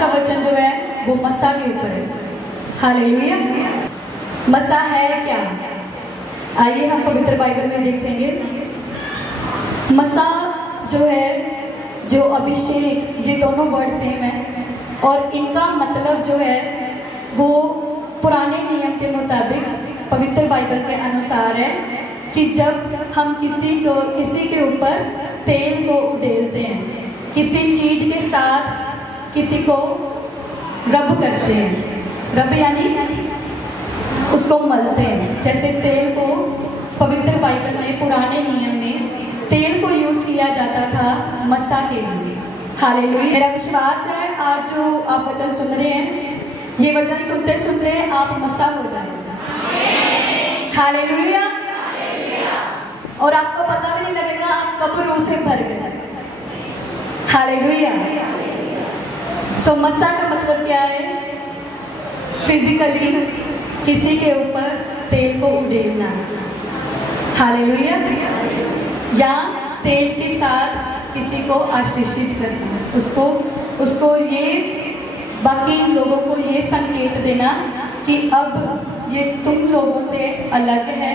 का वचन जो है वो मसा के ऊपर है। हालेलुया। मसा है क्या? आइए हम पवित्र बाइबल में देखेंगे। मसा जो है, जो अभिषेक, ये दोनों वर्ड सेम है और इनका मतलब जो है वो पुराने नियम के मुताबिक पवित्र बाइबल के अनुसार है कि जब हम किसी के ऊपर तेल को उड़ेलते हैं, किसी चीज के साथ किसी को रब करते हैं, रब यानी उसको मलते हैं। जैसे तेल को पवित्र बाइबल में पुराने नियम में तेल को यूज किया जाता था मसा के लिए। हालेलुया। मेरा विश्वास है आज जो आप वचन सुन रहे हैं, ये वचन सुनते सुनते आप मसा हो जाएंगे। हालेलुया। और आपको पता भी नहीं लगेगा आप कब रूह से भर गए। हालेलुया। सो मसा का मतलब क्या है? फिजिकली किसी के ऊपर तेल को उड़ेलना। हालेलुया। या तेल के साथ किसी को आशीषित करना, उसको ये बाकी लोगों को ये संकेत देना कि अब ये तुम लोगों से अलग है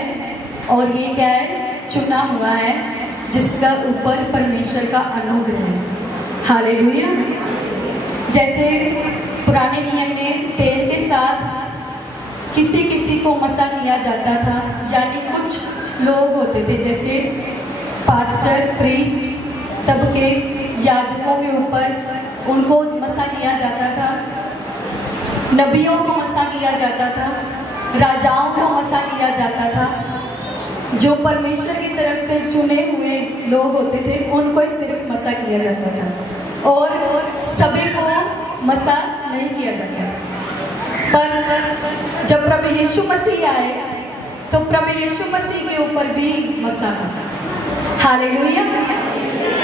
और ये क्या है? चुना हुआ है जिसका ऊपर परमेश्वर का अनुग्रह है। हालेलुया। जैसे पुराने नियम में तेल के साथ किसी को मसा किया जाता था, यानी कुछ लोग होते थे जैसे पास्टर, प्रीस्ट, तब के याजकों के ऊपर उनको मसा किया जाता था, नबियों को मसा किया जाता था, राजाओं को मसा किया जाता था। जो परमेश्वर की तरफ से चुने हुए लोग होते थे उनको ही सिर्फ मसा किया जाता था और सभी को मसा नहीं किया जाता। पर जब प्रभु यीशु मसीह आए तो प्रभु यीशु मसीह के ऊपर भी मसा था। हालेलुया।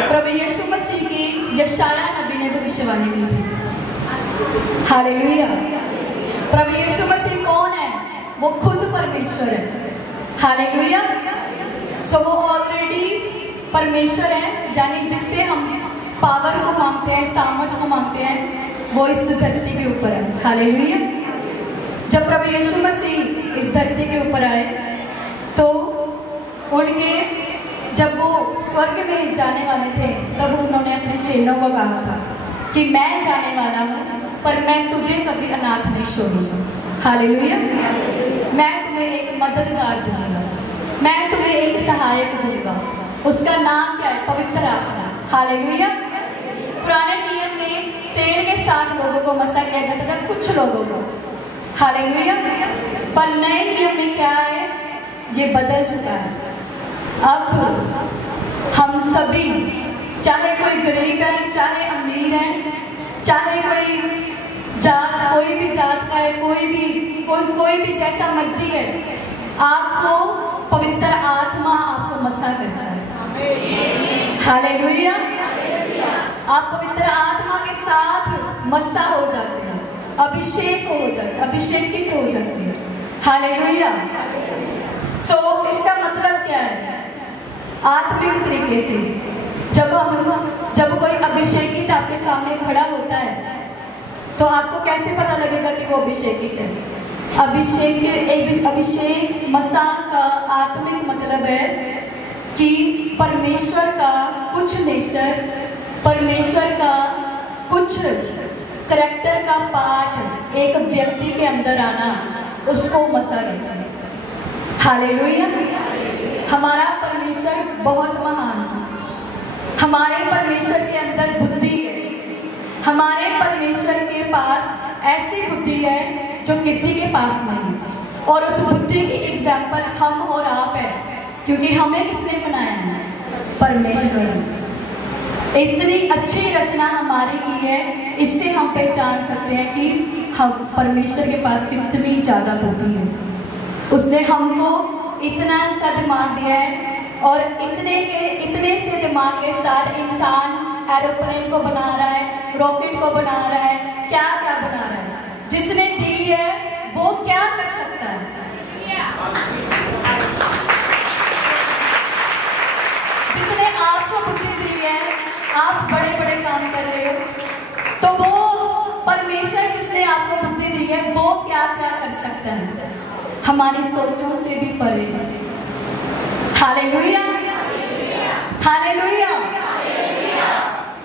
प्रभु यीशु मसीह की यशाया नबी ने भविष्यवाणी की थी। हालेलुया। प्रभु यीशु मसीह कौन है? वो खुद परमेश्वर है। हालेलुया। सो वो ऑलरेडी परमेश्वर है, यानी जिससे हम पावर को मांगते हैं, सामर्थ को मांगते हैं, वो इस धरती के ऊपर है। हालेलुया। जब प्रभु यीशु मसीह इस धरती के ऊपर आए तो उनके जब वो स्वर्ग में जाने वाले थे तब उन्होंने अपने चेलों को कहा था कि मैं जाने वाला हूँ पर मैं तुझे कभी अनाथ नहीं छोड़ूंगा। हालेलुया। मैं तुम्हें एक मददगार दूंगा, मैं तुम्हें एक सहायक दूंगा। उसका नाम क्या है? पवित्र आत्मा। हालेलुया। पुराने नियम में तेल के साथ लोगों को मसा किया जाता था, कुछ लोगों को। हालेलुया। पर नए नियम में क्या है? ये बदल चुका है। अब हम सभी, चाहे कोई गरीब है, चाहे अमीर है, चाहे कोई भी जात का है, कोई भी जैसा मर्जी है, आपको पवित्र आत्मा आपको मसा करता है। हालेलुया। आप पवित्र आत्मा के साथ मसा हो जाते हैं, अभिषेक हो जाते हैं, अभिषेकित हो जाते हैं। हालेलुया। सो इसका मतलब क्या है? आत्मिक तरीके से जब कोई अभिषेकित आपके सामने खड़ा होता है तो आपको कैसे पता लगेगा कि वो अभिषेकित है? अभिषेक मसा का आत्मिक मतलब है कि परमेश्वर का कुछ नेचर, परमेश्वर का कुछ करैक्टर का पार्ट एक व्यक्ति के अंदर आना, उसको मसा कहते हैं। हालेलुया। हमारा परमेश्वर बहुत महान है। हमारे परमेश्वर के अंदर बुद्धि है। हमारे परमेश्वर के पास ऐसी बुद्धि है जो किसी के पास नहीं है और उस बुद्धि की एग्जाम्पल हम और आप है, क्योंकि हमें किसने बनाया है? परमेश्वर। इतनी अच्छी रचना हमारी की है, इससे हम पहचान सकते हैं कि हम परमेश्वर के पास कितनी ज्यादा बुद्धि है। उसने हमको इतना सा दिमाग दिया है और इतने से दिमाग के साथ इंसान एरोप्लेन को बना रहा है, रॉकेट को बना रहा है, क्या क्या बना रहा है। जिसने दी है वो क्या कर सकता है? जिसने आपको बुद्धि दी है, आप बड़े बड़े काम कर रहे हो, तो वो हमारी सोचों से भी परे है। Hallelujah, hallelujah.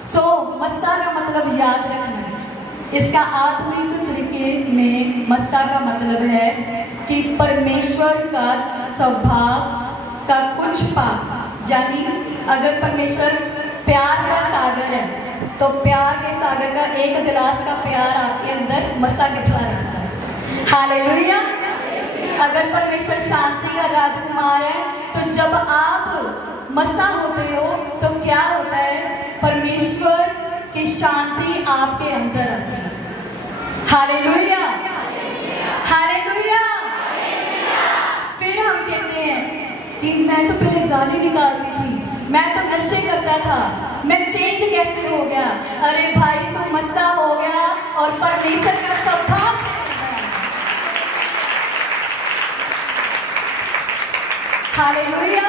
सो मस्सा का मतलब याद रखना है। इसका आत्मिक तरीके में मस्सा का मतलब है कि परमेश्वर का स्वभाव का कुछ पाप, यानी अगर परमेश्वर प्यार का सागर है तो प्यार के सागर का एक गिलास का प्यार आपके अंदर मस्सा कितना रहता है। हालेलुया। अगर परमेश्वर शांति का राजकुमार है तो जब आप मस्सा होते हो तो क्या होता है, परमेश्वर की शांति आपके अंदर आती है। Hallelujah, hallelujah. फिर हम कहते हैं कि मैं तो पहले गाली निकालती थी, मैं तो नशे करता था, मैं चेंज कैसे हो गया? अरे भाई तू मस्सा हो गया और परमेश्वर का स्वभाव। हालेलुया।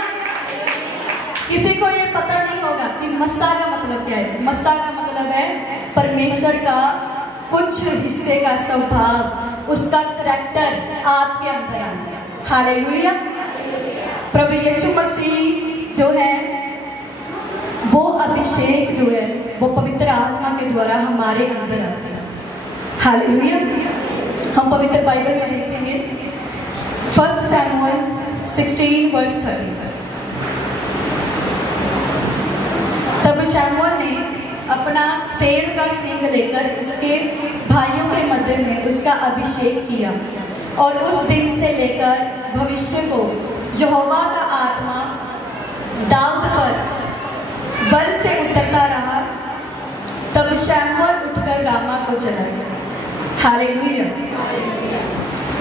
किसी को ये पता नहीं होगा कि मस्सा का मतलब क्या है। मस्सा का मतलब है परमेश्वर का कुछ हिस्से का स्वभाव, उसका करैक्टर आपके अंदर आ गया। हालेलुया। प्रभु यीशु मसीह जो है वो अभिषेक जो है वो पवित्र आत्मा के द्वारा हमारे अंदर आता है। हालेलुया। हम पवित्र बाइबल में देखेंगे 1 शमूएल 16:30। तब शमूएल ने अपना तेल का सींग लेकर उसके भाइयों के मध्य में उसका अभिषेक किया और उस दिन से लेकर भविष्य को यहोवा का आत्मा दाऊद पर बल से उतरता रहा। तब शमूएल उठकर रामा को चला गया। हालेलुया।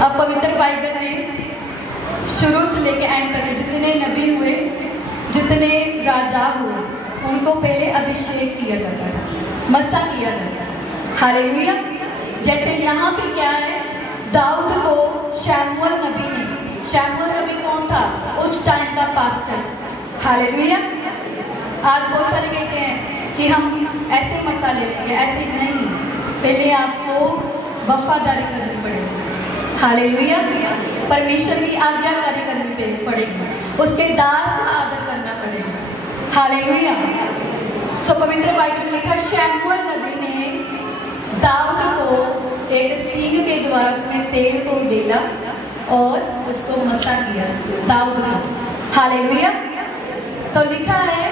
अब पवित्र बाइबल में शुरू से लेकर एंड तक जितने नबी हुए, जितने राजा हुए, उनको पहले अभिषेक किया जाता है, मस्सा किया जाता है। हालेलुया। जैसे यहाँ पे क्या है, दाऊद को शमूएल नबी ने, शमूएल नबी कौन था? उस टाइम का पास्टर। हालेलुया। आज बहुत सारे कहते हैं कि हम ऐसे मस्सा ले लेंगे, ऐसे नहीं, पहले आपको वफादारी करनी पड़ेगी। हालेलुया। परमेश्वर की आज्ञाकारी करनी पड़ेगी, उसके दास का आदर करना पड़ेगा। हालेलुया। सो पवित्र बाइबल में लिखा शमूएल नबी ने दाऊद को एक सींग के द्वारा उसमें तेल को डाला और उसको मसा किया दाऊद को। हालेलुया। तो लिखा है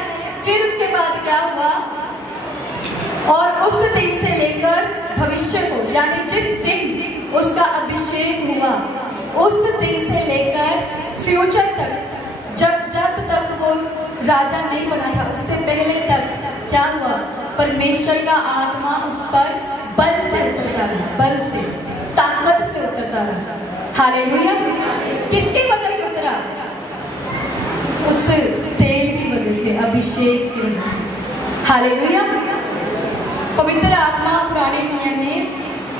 फिर उसके बाद क्या हुआ, और उस दिन से लेकर भविष्य को, यानी जिस दिन उसका अभिषेक हुआ उस दिन से लेकर फ्यूचर तक, जब तक वो राजा नहीं बना था उससे पहले तक क्या हुआ, परमेश्वर का आत्मा उस पर बल से उतरता रहा, बल से, ताकत से उतरता रहा। हालेलुया। किसकी वजह से उतरा? उस तेल की वजह से, अभिषेक की वजह से। हालेलुया। पवित्र आत्मा पुराने नियम में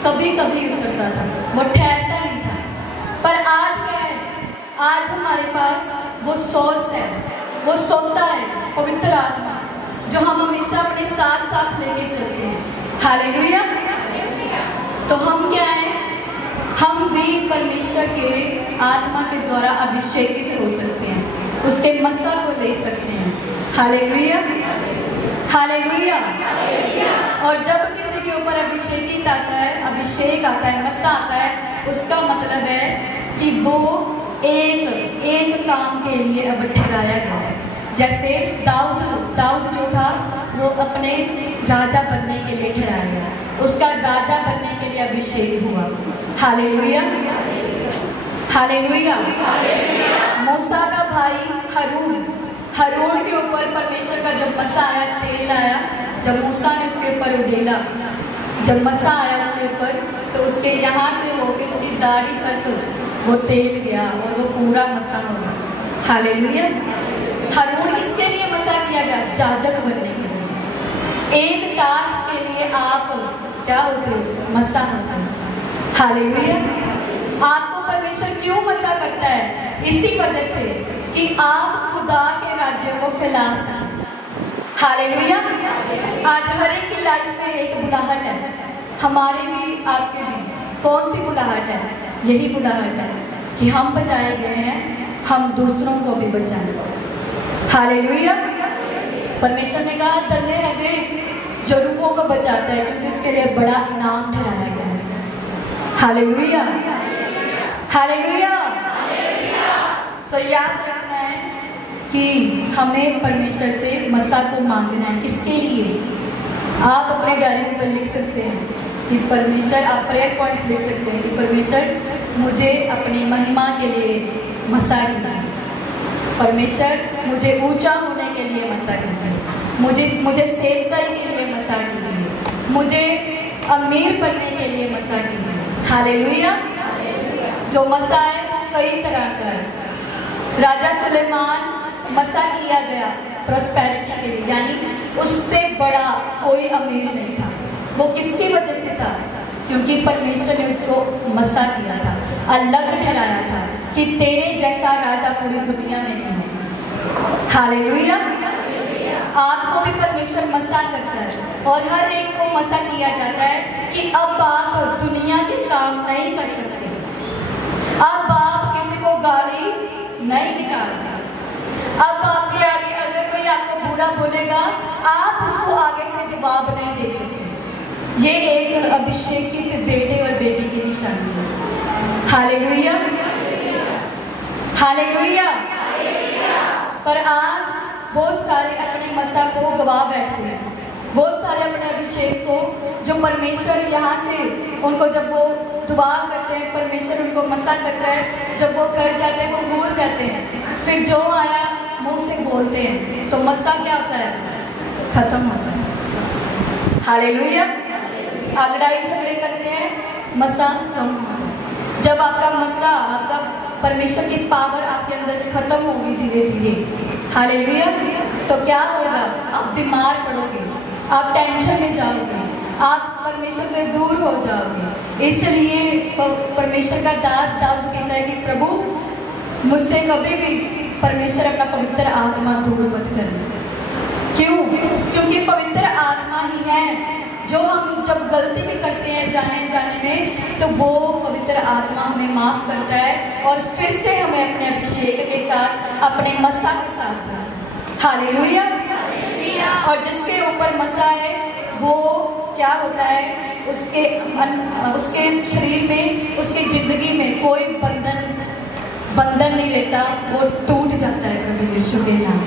कभी कभी उतरता था, वो ठहरता नहीं था। पर आज क्या है, आज हमारे पास वो सोर्स है, वो सोता है, पवित्र आत्मा, जो हम हमेशा अपने साथ साथ लेके चलते हैं। हालेलुया। तो हम क्या है, हम भी परमेश्वर के आत्मा के द्वारा अभिषेकित हो सकते हैं, उसके मस्सा को ले सकते हैं। Hallelujah, hallelujah. और जब किसी के ऊपर अभिषेकित आता है, अभिषेक आता है, मस्सा आता है, उसका मतलब है कि वो एक काम के लिए अब ठहराया गया है। जैसे दाऊद जो था वो अपने राजा बनने के लिए ठहराया गया, उसका राजा बनने के लिए अभिषेक हुआ। Hallelujah, hallelujah. मूसा का भाई हारून के ऊपर परमेश्वर का जब मसा आया, तेल आया, जब मूसा ने उसके ऊपर उड़ेला, जब मसा आया उसके ऊपर, तो उसके यहाँ से होकर उसकी दाढ़ी तक वो तेल गया और वो पूरा मसा हो गया। हालेलुया। हारून किसके लिए मसा किया गया? जाजक बनने के लिए। एक टास्क के लिए आप क्या होते हो? मसा होते हो। हालेलुया। आपको परमेश्वर क्यों मसा करता है? इसी वजह से कि आप खुदा के राज्य को फैला सकें। हालेलुया। आज हर एक की लाइफ में एक बुलाहट है, हमारे भी, आपके भी। कौन सी बुलाहट है? यही बुलाहट है कि हम बचाए गए हैं, हम दूसरों को भी बचाएं। हालेलुया। परमेश्वर ने कहा धन्य है वे जो रूहों को बचाता है, क्योंकि उसके लिए बड़ा इनाम ठहराया गया है। Hallelujah, hallelujah. सो याद रखना है कि हमें परमेश्वर से मसा को मांगना है। किसके लिए? आप अपने डायरी पर लिख सकते हैं कि परमेश्वर, आप प्रेयर पॉइंट्स लिख सकते हैं कि परमेश्वर मुझे अपनी महिमा के लिए मसा कीजिए, परमेश्वर मुझे ऊंचा होने के लिए मसा कीजिए, मुझे सेवकाई के लिए मसा कीजिए, मुझे अमीर बनने के लिए मसा कीजिए। हालेलुया। जो मसा है वो कई तरह का है। राजा सुलेमान मसा किया गया प्रॉस्पेरिटी के लिए, यानी उससे बड़ा कोई अमीर नहीं था। वो किसकी वजह से था? क्योंकि परमेश्वर ने उसको मसा किया था, अलग ठहराया था कि तेरे जैसा राजा पूरी दुनिया में नहीं है। हालेलुया। आपको भी परमेश्वर मसा करता है और हर एक को मसा किया जाता है कि अब आप दुनिया के काम नहीं कर सकते, अब आप किसी को गाली नहीं निकाल सकते, अब आपके आगे अगर कोई आपको बुरा बोलेगा आप उसको आगे से जवाब नहीं दे सकते। ये एक अभिषेकित बेटे और बेटी की निशानी है। Hallelujah, hallelujah. पर आज बहुत सारे अपने मसा को गवा बैठते हैं, बहुत सारे अपने अभिषेक को, जो परमेश्वर यहाँ से उनको जब वो दुआ करते हैं, परमेश्वर उनको मसा करता है, जब वो कर जाते हैं वो भूल जाते हैं, फिर जो आया मुंह से बोलते हैं, तो मसा क्या होता है? खत्म होता है। हालेलुया। आप लड़ाई झगड़े करते हैं, मसा कम होता है। जब आपका मसा, आपका परमेश्वर की पावर आपके अंदर खत्म होगी धीरे धीरे, हालेलुया, तो क्या होगा? आप बीमार पड़ोगे, आप टेंशन में जाओगे, आप परमेश्वर से दूर हो जाओगे। इसलिए परमेश्वर का दास दाऊद कहता है कि प्रभु मुझसे कभी भी परमेश्वर अपना पवित्र आत्मा दूर मत करना। क्यों? क्योंकि पवित्र आत्मा ही है जो हम जब गलती भी करते हैं जाने में, तो वो पवित्र आत्मा हमें माफ करता है और फिर से हमें अपने अभिषेक के साथ, अपने मसा के साथ। हालेलुया। और जिसके ऊपर मसा है वो क्या होता है? उसके शरीर में, उसकी जिंदगी में कोई बंधन नहीं लेता, वो टूट जाता है प्रभु यीशु के नाम।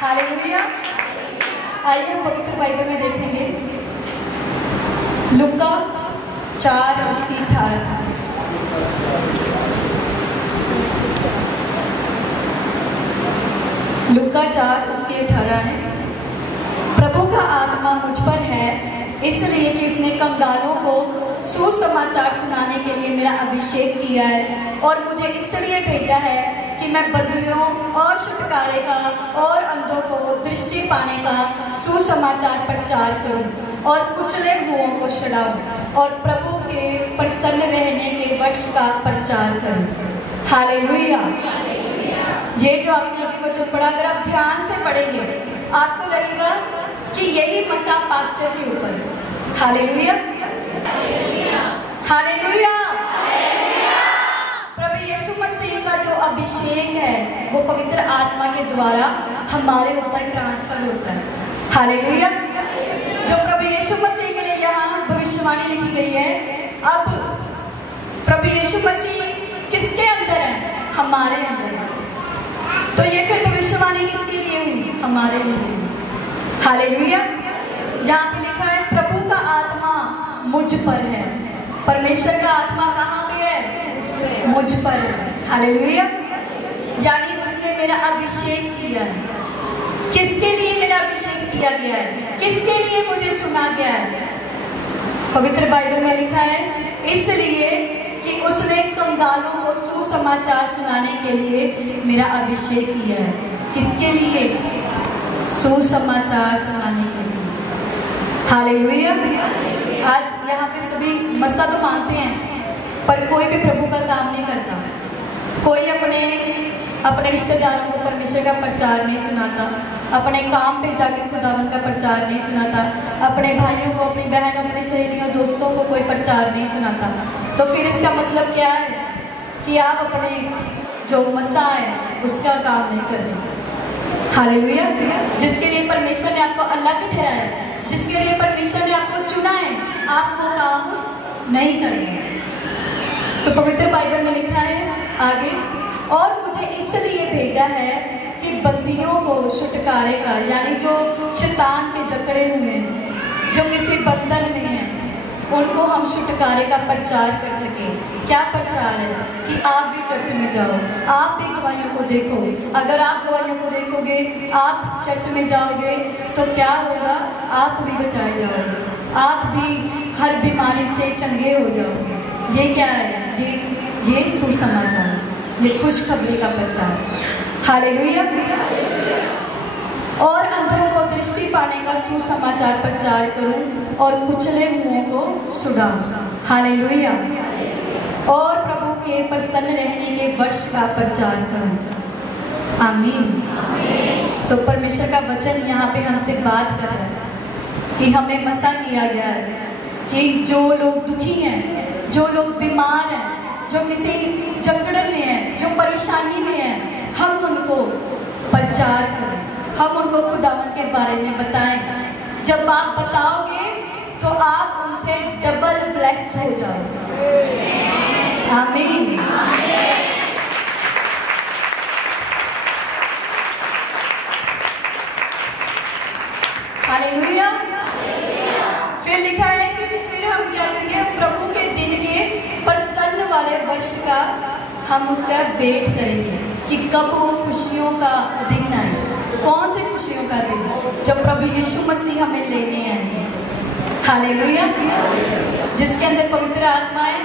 हालेलुया। आइए हम पवित्र बाइबल में देखेंगे लूका 4 उसकी 18। लूका 4 उसकी 18 है। प्रभु का आत्मा मुझ पर है, इसलिए कि उसने कंगालों को सुसमाचार सुनाने के लिए मेरा अभिषेक किया है, और मुझे इसलिए भेजा है कि मैं बंदियों और छुटकारे का और अंधों को दृष्टि पाने का सुसमाचार प्रचार करूं, और कुचले हुओं को छुड़ाऊं, और प्रभु के प्रसन्न रहने के वर्ष का प्रचार करूं। हालेलुया। ये जो आपने अभी वचन पढ़ा, अगर आप ध्यान से पढ़ेंगे आपको लगेगा कि यही मसा पास्टर के ऊपर। Hallelujah, hallelujah. प्रभु यीशु मसीह का जो अभिषेक है वो पवित्र आत्मा के द्वारा हमारे ऊपर ट्रांसफर होता है। हालेलुया। जो प्रभु यीशु मसीह के लिए यहाँ भविष्यवाणी लिखी गई है, अब प्रभु यीशु मसीह किसके अंदर है? हमारे अंदर है। तो ये फिर भविष्यवाणी किसके लिए हुई? हमारे लिए। हालेलुया। यहाँ पे लिखा है प्रभु का आत्मा मुझ पर है। परमेश्वर का आत्मा कहाँ पे है? मुझ पर है। हालेलुया। यानी उसने मेरा अभिषेक किया है। किसके लिए मेरा अभिषेक किया गया है? किसके लिए मुझे चुना गया है? पवित्र बाइबल में लिखा है इसलिए कि उसने कंगालों को सुसमाचार सुनाने के लिए मेरा अभिषेक किया है। किसके लिए? सुसमाचार सुनाने के लिए। हालेलुया। आज यहाँ पे सभी मसा तो मानते हैं, पर कोई भी प्रभु का काम नहीं करता। कोई अपने अपने रिश्तेदारों को परमेश्वर का प्रचार नहीं सुनाता, अपने काम पे जाके खुदावन का प्रचार नहीं सुनाता, अपने भाइयों को, अपनी बहनों, अपनी सहेलियों, दोस्तों को कोई प्रचार नहीं सुनाता, तो फिर इसका मतलब क्या है कि आप अपने जो मसा है उसका काम नहीं कर रहे। हालेलुया। जिसके लिए परमेश्वर ने आपको अलग ठहराया है, जिसके लिए परमेश्वर ने आपको चुना है, आप वो काम नहीं करेंगे। तो पवित्र बाइबल में लिखा है आगे, और मुझे इसलिए भेजा है कि बंदियों को छुटकारेगा, यानी जो शैतान के जकड़े हुए हैं, जो किसी बंधन में हैं, उनको हम छुटकारे का प्रचार कर सके। क्या प्रचार है? कि आप भी चर्च में जाओ, आप भी गवाहियों को देखो। अगर आप गवाहियों को देखोगे, आप चर्च में जाओगे, तो क्या होगा? आप भी बचाए जाओगे, आप भी हर बीमारी से चंगे हो जाओगे। ये क्या है? ये सुसमाचार, ये खुशखबरी का प्रचार। हालेलुया। और अंधों को दृष्टि पाने का सुसमाचार प्रचार करूं और कुचले हुओं को छुड़ाऊं। हालेलुया। और प्रभु के प्रसन्न रहने के वर्ष का प्रचार करूं। आमीन। सो परमेश्वर का वचन यहाँ पे हमसे बात कर रहा है कि हमें मसा किया गया है कि जो लोग दुखी हैं, जो लोग बीमार हैं, जो किसी जकड़े में हैं, जो परेशानी में हैं, हम उनको प्रचार करें, हम उनको खुदावन के बारे में बताएं। जब आप बताओगे तो आप उनसे डबल ब्लेस हो जाओगे। आमीन। हालेलुया। फिर लिखा है कि फिर हम क्या करेंगे? प्रभु के दिन के प्रसन्न वाले वर्ष का हम उसका वेट करेंगे कि कब वो खुशियों का दिन आए। कौन से खुशियों का दिन? जब प्रभु यीशु मसीह हमें लेने आएंगे। हालेलुया। जिसके अंदर पवित्र आत्मा है,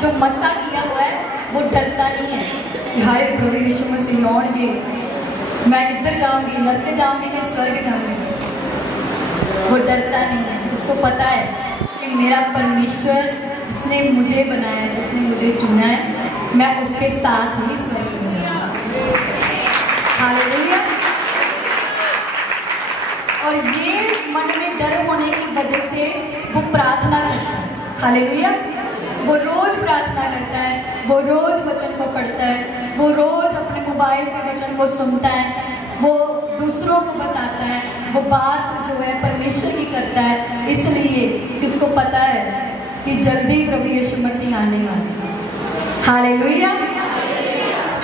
जो मसा किया हुआ है, वो डरता नहीं है कि हाय प्रभु यीशु मसीह आएंगे, मैं किधर जाऊंगी, नरक जाऊंगी कि स्वर्ग जाऊंगी। वो डरता नहीं है, उसको पता है कि मेरा परमेश्वर जिसने मुझे बनाया, जिसने मुझे चुना है, मैं उसके साथ ही स्वर्ग में जाऊंगा। हालेलुया। और ये मन में डर होने की वजह से वो प्रार्थना करता है। हालेलुया। वो रोज प्रार्थना करता है, वो रोज वचन को पढ़ता है, वो रोज अपने मोबाइल पे वचन को सुनता है, वो दूसरों को बताता है, वो बात जो है परमेश्वर की करता है, इसलिए कि उसको पता है कि जल्दी प्रभु यीशु मसीह आने वाले हैं। हालेलुया।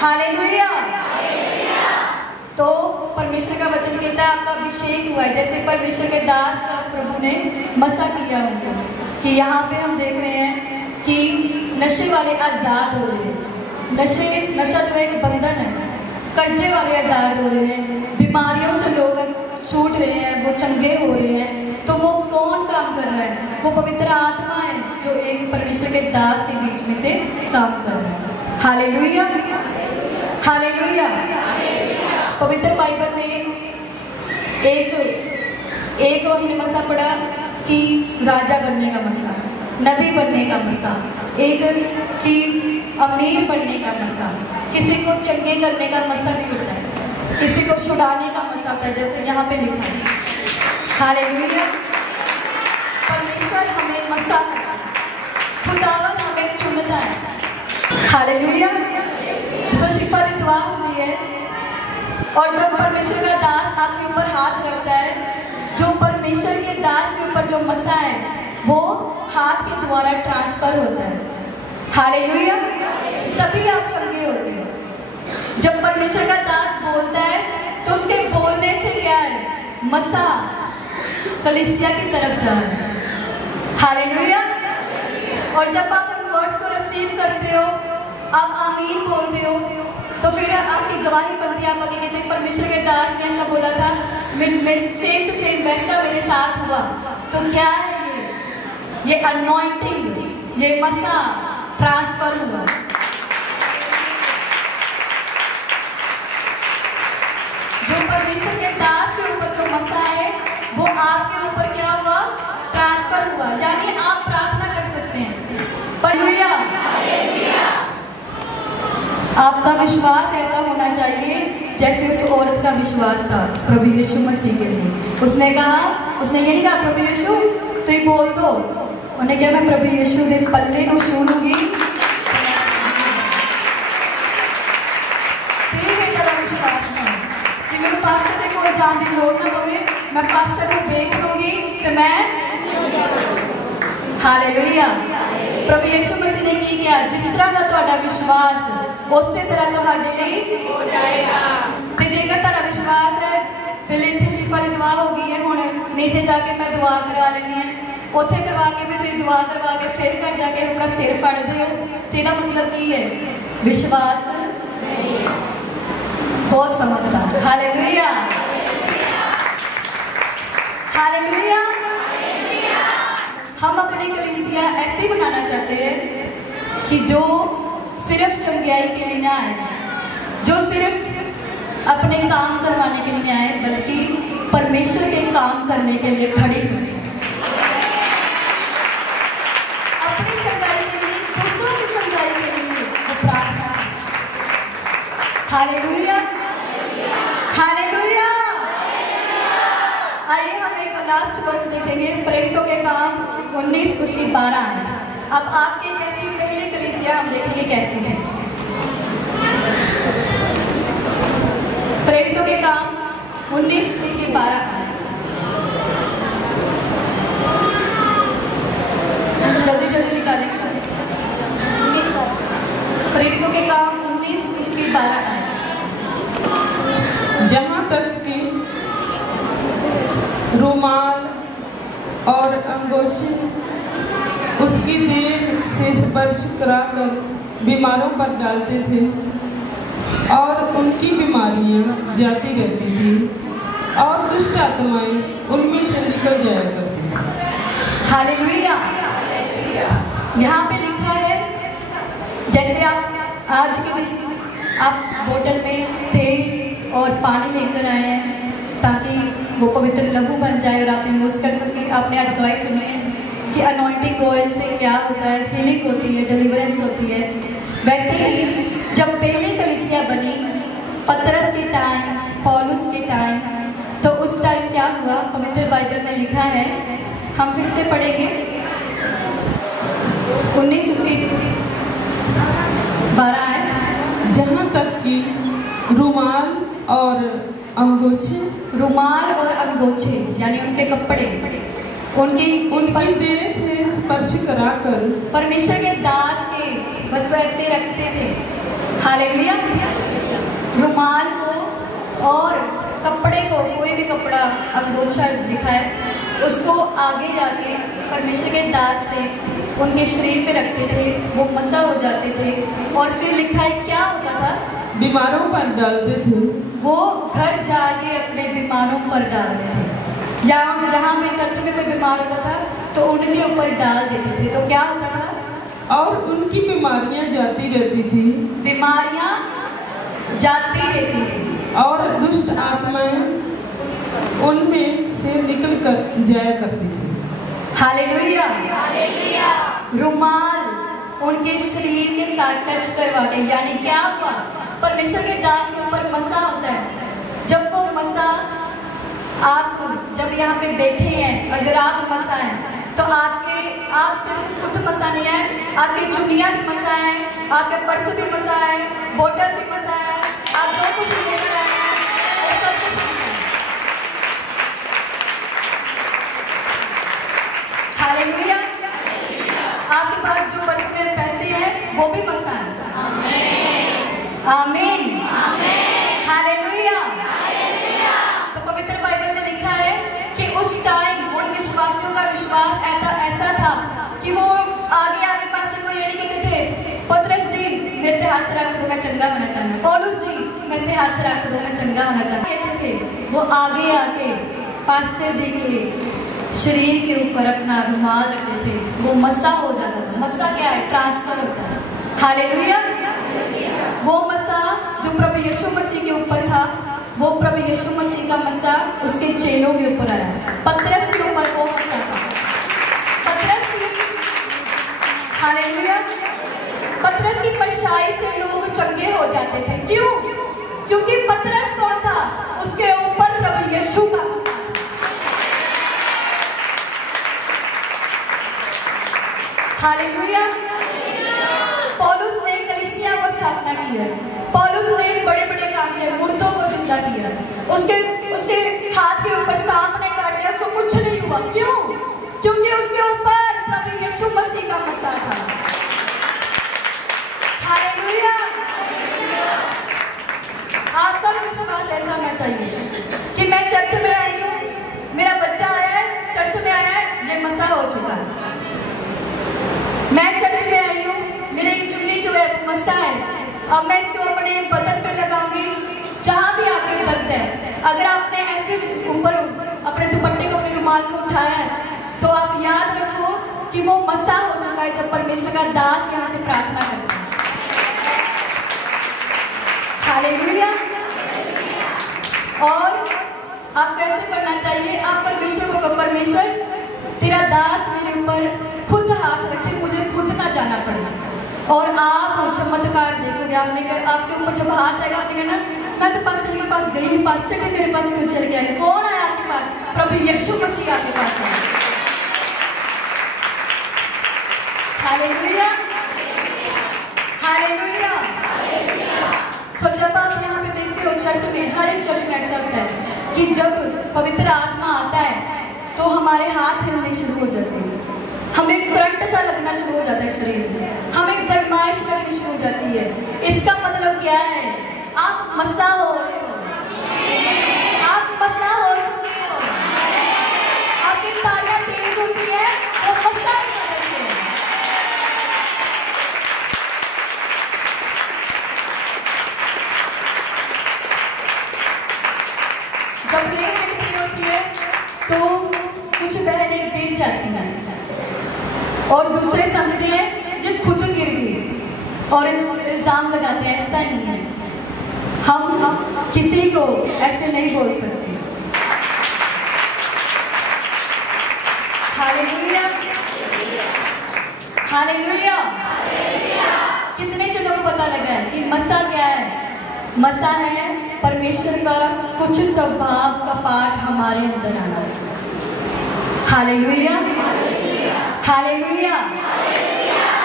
हालेलुया। तो परमेश्वर का वचन कहता है आपका अभिषेक हुआ है, जैसे परमेश्वर के दास का प्रभु ने मसा किया उनको, कि यहाँ पे हम देख रहे हैं कि नशे वाले आजाद हो रहे हैं। नशा जो एक बंधन है, कर्जे वाले आजाद हो रहे हैं, बीमारियों से लोग छूट रहे हैं, वो चंगे हो रहे हैं। तो वो कौन काम कर रहा है? वो पवित्र आत्मा है जो एक परमेश्वर के दास के बीच में से काम कर रहा है। हालेलुया। हालेलुया। पवित्र बाइबल में एक हमने मसा पढ़ा कि राजा बनने का मसा, नबी बनने का मसा, एक कि अमीर बनने का मसा, किसी को चंगे करने का मसा भी होता है, किसी को छुड़ाने का मसा होता है, जैसे यहाँ पे लिखा है। हालेलुया। परमेश्वर हमें मसा, खुदावन हमें चुनता है। हालेलुया। जो शिफा दुआ होती है, और जब परमेश्वर का दास आपके ऊपर हाथ रखता है, जो परमेश्वर के दास के ऊपर जो मसा है, वो हाथ के द्वारा ट्रांसफर होता है। हालेलुया। तभी आप चंगे होते हो। जब परमेश्वर का दास बोलता है तो उसके बोलने से क्या है? मसा कलीसिया की तरफ जा रहा है। हालेलुया। और जब आप उन वर्ड्स को रिसीव करते हो, आप आमीन बोलते हो, तो फिर आपकी गवाही बनती है। आप आगे कहते हैं परमेश्वर के दास ने ऐसा बोला था, सेम टू सेम वैसा मेरे साथ हुआ। तो क्या है ये अनॉइंटिंग, ये मसा ट्रांसफर हुआ। जो परमेश्वर के दास के ऊपर जो मसा है, वो आपके ऊपर क्या हुआ? ट्रांसफर हुआ। यानी आप प्रार्थना कर सकते हैं। हालेलुया। आपका विश्वास ऐसा होना होना चाहिए जैसे उस औरत का विश्वास था प्रभु यीशु मसीह के लिए। उसने कहा, उसने ये नहीं कहा प्रभु यीशु तू ही बोल दो, उन्हें कहा मैं प्रभु यीशु दे पल्ले को छू लूंगी। विश्वास था कि मैं पास्टर को जान की लोड़ ना पवे, मैं पास्टर को देख लूंगी तो मैं हालेलुया। प्रभु यीशु मसीह ने की किया, जिस तरह का ਤੁਹਾਡਾ विश्वास उसी तरह ਤੁਹਾਡੇ ਲਈ हो जाएगा। ਤੇ ਜੇਕਰ ਤੁਹਾਡਾ ਵਿਸ਼ਵਾਸ ਹੈ, ਪਹਿਲੇ ਇੱਥੇ ਸ਼ਿਫਾ ਦੀ ਦੁਆ ਹੋ ਗਈ ਹੈ, ਹੁਣ नीचे जाके मैं दुआ करा लेनी है, ਉੱਥੇ करवा के मैं तुम दुआ करवा के फिर घर जाके अपना सिर फड़ते हो, तेरा मतलब की है विश्वास बहुत समझदार। Hallelujah hallelujah. हम अपनी कलीसिया ऐसे बनाना चाहते हैं कि जो सिर्फ चंगियाई के लिए ना आए, जो सिर्फ अपने काम करवाने के लिए आए, बल्कि परमेश्वर के काम करने के लिए खड़ी हो, अपनी चंगाई के लिए, दूसरों की चंगाई के लिए वो प्रार्थना। Hallelujah hallelujah. आइए हम एक लास्ट वर्स देखेंगे, प्रेरितों के काम 19 उसकी 12 है। अब आपके जैसी पहले कलीसिया हम देखेंगे कैसी है। प्रेरितों के काम 19 उसकी 12 है। जल्दी जल्दी निकालें। प्रेरितों के काम 19 उसकी 12 है। जहाँ तक कि रुमाल और अंगोछे उसकी देह से स्पर्श कराकर बीमारों पर डालते थे और उनकी बीमारियां जाती रहती थी और दुष्ट आत्माएं उनमें से निकल जाया करती थी। हालेलुया। यहाँ पे लिखा है, जैसे आप आज के दिन आप बोतल में तेल और पानी लेकर आए हैं ताकि वो पवित्र लहू बन जाए और आप यूज़ कर सकें। आपने आज दवाई सुनी है कि अनॉइंटिंग ऑयल से क्या होता है, हीलिंग होती है, डिलीवरेंस होती है। वैसे ही जब पहले कलीसिया बनी पतरस के टाइम, पौलुस के टाइम, तो उस टाइम क्या हुआ, पवित्र बाइबल में लिखा है, हम फिर से पढ़ेंगे 19 उसकी 12 है। जहाँ तक कि रुमाल और अंगोछे, रुमाल और अंगोछे यानी उनके कपड़े उनकी देह से स्पर्श कराकर परमेश्वर के दास के बस वैसे रखते थे। हालेलुया। रुमाल को और कपड़े को, कोई भी कपड़ा अंगोछा दिखाए उसको आगे जाके परमेश्वर के दास से उनके शरीर पे रखते थे, वो मसा हो जाते थे और फिर लिखा है क्या होता था, बीमारों पर डालते थे। वो घर जाके अपने बीमारों पर डालते थे। जहाँ में चर्च में कोई बीमार होता था तो उनके ऊपर डाल देते थे, तो क्या होता था, और उनकी बीमारियां जाती रहती थी, बीमारियां जाती रहती थी और दुष्ट आत्माएं उनमें से निकल कर जाया करती थी। Hallelujah hallelujah. रुमाल उनके शरीर के साथ टच करवा के, यानी क्या हुआ, परमेश्वर के दास के ऊपर मसा होता है। जब वो मसा, आप जब यहाँ पे बैठे हैं, अगर आप मसा हैं तो आप सिर्फ खुद मसा नहीं है, आपकी चुनिया भी मसा है, आपके पर्स भी मसा है, बोतल भी मसा है, आप जो कुछ लेकर आए हैं वो सब कुछ है। हालेलुया। आपके पास जो पर्स में पैसे हैं वो भी मसा है। आमीन हालेलुया। तो पवित्र बाइबल में लिखा है कि उस टाइम उन विश्वासियों का विश्वास ऐसा था कि वो आगे पास को ये नहीं कहते थे, पतरस जी मेरे पे हाथ रख दो मैं चंगा होना चाहता हूँ, पौलुस जी मेरे पे हाथ रख दो मैं चंगा होना चाहता हूँ, थे वो आगे आके पास्टर जी के शरीर के ऊपर अपना रुमाल रखते थे, वो मसा हो जाता था। मसा क्या है, ट्रांसफर होता है। हालेलुया। वो मसा जो प्रभु यीशु मसीह के ऊपर था, वो प्रभु यीशु मसीह का मसा उसके चेलों के ऊपर आया। पतरस के ऊपर वो मसा था। पतरस की, हालेलुया, पतरस की परछाई से लोग चंगे हो जाते थे। क्यों? हालेलुया। पौलुस ने कलीसिया को स्थापना की है, पौलुस ने बड़े बड़े काम किए, मुर्दों को जिंदा किया, उसके हाथ के ऊपर सांप ने काट दिया, उसको कुछ नहीं हुआ। क्यों? क्योंकि उसके ऊपर प्रभु यीशु मसीह का मसा था। हालेलुया। आपका भी विश्वास ऐसा होना चाहिए कि मैं चर्च में आई हूँ, मेरा बच्चा आया है, चर्च में आया है, ये मसा हो चुका है। मैं चर्च में आई हूँ, मेरी चुन्नी जो है मसा है, अब मैं इसको अपने बदन पे लगाऊंगी, जहां भी आपके दर्द है। अगर आपने ऐसे ऊपर अपने दुपट्टे को, अपने रुमाल को उठाया है, तो आप याद रखो कि वो मसा हो चुका है जब परमेश्वर का दास यहाँ से प्रार्थना करता है। हालेलुया। और आप कैसे करना चाहिए? आप परमेश्वर को कहो, परमेश्वर तेरा दास मेरे ऊपर खुद हाथ रखे, मुझे खुद ना जाना पड़े। और आप चमत्कार देखोगे। आपके ऊपर जब हाथ आएगा, आपने कहना मैं तो पास्टर के पास गई नहीं, पास्टर के मेरे पास क्यों चल गया? कौन आया आपके पास? प्रभु यीशु मसीह आपके पास आया। Hallelujah, hallelujah. सो जब आप यहाँ पे देखते हो चर्च में, हर एक चर्च में ऐसा होता है कि जब पवित्र आत्मा आता है तो हमारे हाथ हिलने शुरू हो जाते हैं, हमें करंट सा लगना शुरू हो जाता है शरीर में, हमें गरमाइश लगनी शुरू हो जाती है। इसका मतलब क्या है? आप मसा हो रहे हो, आप मसा हो चुके हो। आपकी तालियां तेज होती है, वो मसा की वजह से। जब ये एंट्री होती है तो कुछ बहनें गिर जाती हैं और दूसरे समझते हैं जो खुद गिर गई और इल्जाम लगाते हैं। ऐसा नहीं है, हम किसी को ऐसे नहीं बोल सकते। Hallelujah, hallelujah. कितने जनों को पता लगा है कि मसा क्या है? मसा है परमेश्वर का कुछ स्वभाव का पाठ हमारे अंदर आना। Hallelujah, hallelujah.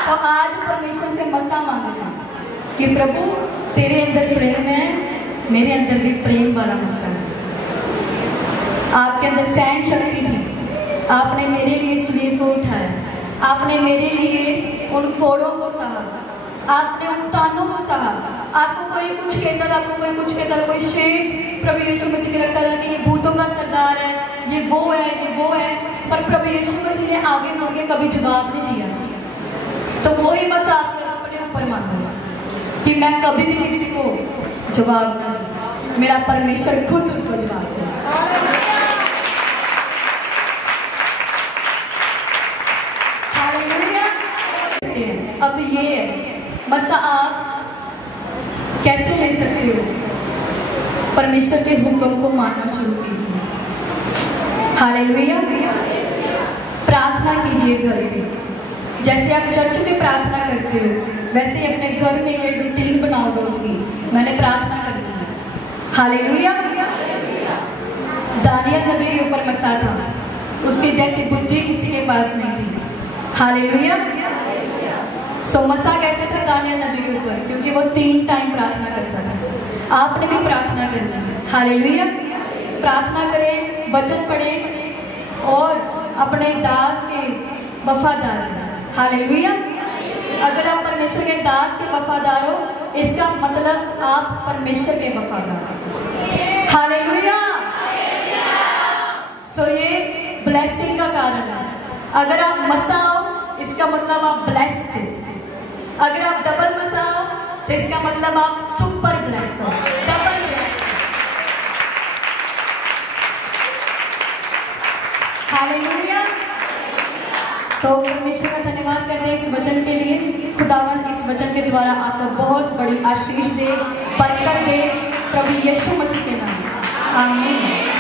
तो आज परमेश्वर से मसा मांगना कि प्रभु तेरे अंदर प्रेम है, मेरे अंदर भी प्रेम वाला मसा है। आपके अंदर सहन शक्ति थी, आपने मेरे लिए शरीर को उठाया, आपने मेरे लिए उन कोड़ों को सहा, आपने उन तानों को सहा। आपको कोई कुछ कहता था, आपको कोई कुछ कहता था, कोई शेर प्रभु यीशु मसीह को लगता था कि ये भूतों का सरदार है, ये वो है, ये वो है, पर प्रभु यीशु मसीह ने आगे मुड़ के कभी जवाब नहीं दिया। तो वही मसा आप अपने ऊपर मानो कि मैं कभी भी किसी को जवाब ना दूं, मेरा परमेश्वर खुद उनको जवाब दे। हालेलुया। अब ये मसा आप कैसे ले सकते हो? परमेश्वर के हुक्म को मानना शुरू कीजिए। हालेलुया। प्रार्थना कीजिए घर में, जैसे आप चर्च में प्रार्थना करते हो वैसे अपने घर में ये रूटीन बनाओ रोज की, मैंने प्रार्थना करनी है। हालेलुया। दानियल नबी के ऊपर मसा था, उसके जैसी बुद्धि किसी के पास नहीं थी। हालेलुया। सो मसा कैसे था दानियल नबी के ऊपर? क्योंकि वो 3 टाइम प्रार्थना करता था। आपने भी प्रार्थना करनी है। हालेलुया। प्रार्थना करें, वचन पढ़ें और अपने दास के वफादार। हालेलुया। अगर आप परमेश्वर के दास के वफादार हो, इसका मतलब आप परमेश्वर के वफादार हो। हालेलुया। सो ये ब्लेसिंग का कारण है। अगर आप मसा हो, इसका मतलब आप ब्लेस्ड हो। अगर आप डबल मसा हो, तो इसका मतलब आप सुपर ब्लेस हो, डबल ब्लेस। हालेलुया। तो परमेश्वर का धन्यवाद करते हैं इस वचन के लिए। खुदावन इस वचन के द्वारा आपको बहुत बड़ी आशीष दे, बरकत दे, प्रभु यीशु मसीह के नाम से आमीन।